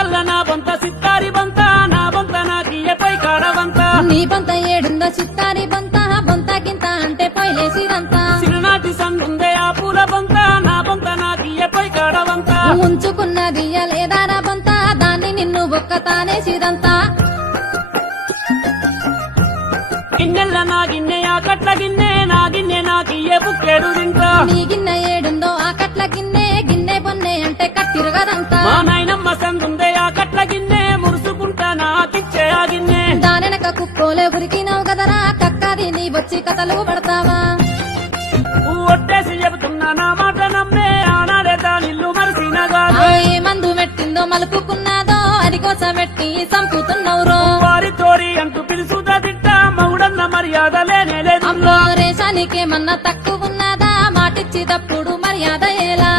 కల్ల నా బొంత సిత్తారి బంత నా బొంత నాకియ్య పై కాడవంత నీ బొంత ఏడుందో చిత్తారి బొంత బొంతకింత అంటే పైలేసిరంతా చిరునాటి సంగుందే ఆ పూల బొంత నా బొంత నాకియ్య పై కాడవంత ఉంచుకున్నది లేదారా బొంత దాన్ని నిన్ను ఒక్క తానేసిరంతా గిన్నెల్ల నా గిన్నె ఆ కట్ల గిన్నె నా గిన్నె నాకియ్యే బుక్కేడు తింటా నీ గిన్నె ఏడుందో ఆ కట్ల గిన్నె గిన్నె బొన్నె అంటే కట్టిరుగదంతా మా నాయనమ్మ సంగుందే ఆ కట్ల గిన్నె మురుసుకుంటా నాకిచ్చే ఆ గిన్నె దానెనక కుక్కోలే ఉరికినావు కదరా కక్కది నీ వచ్చి కథలు పడతావా ఒట్టేసి చెబుతున్నా నా మాట నమ్మే ఆనాడే దానిల్లు మరిసినగా ఏ మందు పెట్టిందో మలుపుకున్నాదో అది కోసం పెట్టి చంపుతున్నావురో వారి తోరి అంటూ పిలుసుదా తిట్ట మౌడన్న మర్యాద లేనే లేదు అమ్మో రేషానికేమన్నా తక్కువ ఉన్నదా మాటిచ్చి తప్పుడు మర్యాద ఎలా